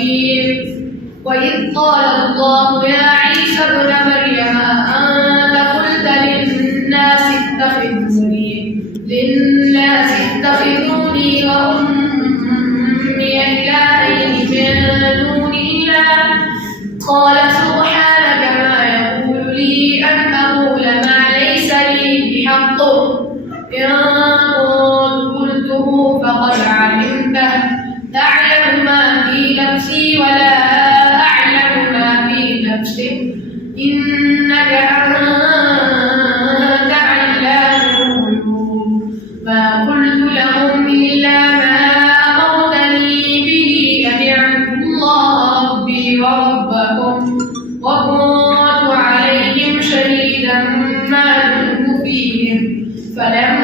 الرجيم. وإذ قال الله يا عيسى ابن مريم أنت قلت للناس اتخذوني وأمي إلهين من دون الله قال سبحانك ما يقول لي أن أقول ما ليس لي بحق إن قلته فقد علمته تعلم ما في نفسي ولا أعلم ما في نفسك إنك أنت علام الغيوب. ما قلت لهم إلا ما أمرتني به أن اعبدوا الله ربي وربكم وكنت عليهم شهيدا ما دمت فيهم فلما